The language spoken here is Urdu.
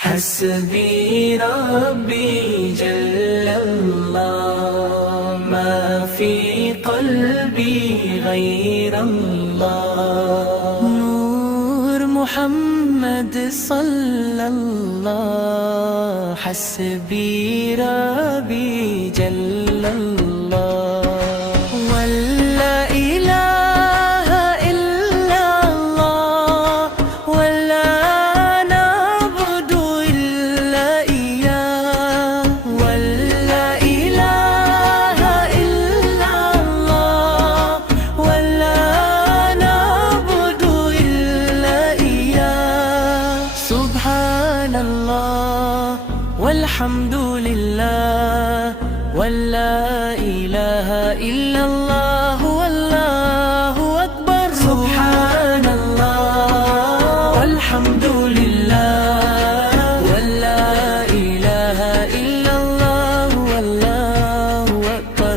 حسبي ربي جل الله ما في قلبي غير الله نور محمد صلى الله حسبي ربي جل الله ولا إله إلا الله ولا نعبد إلا إياه ولا إله إلا الله ولا نعبد إلا إياه سبحان الله والحمد لله ولا إله إلا الله والله أكبر سبحان الله والحمد لله ولا إله إلا الله والله أكبر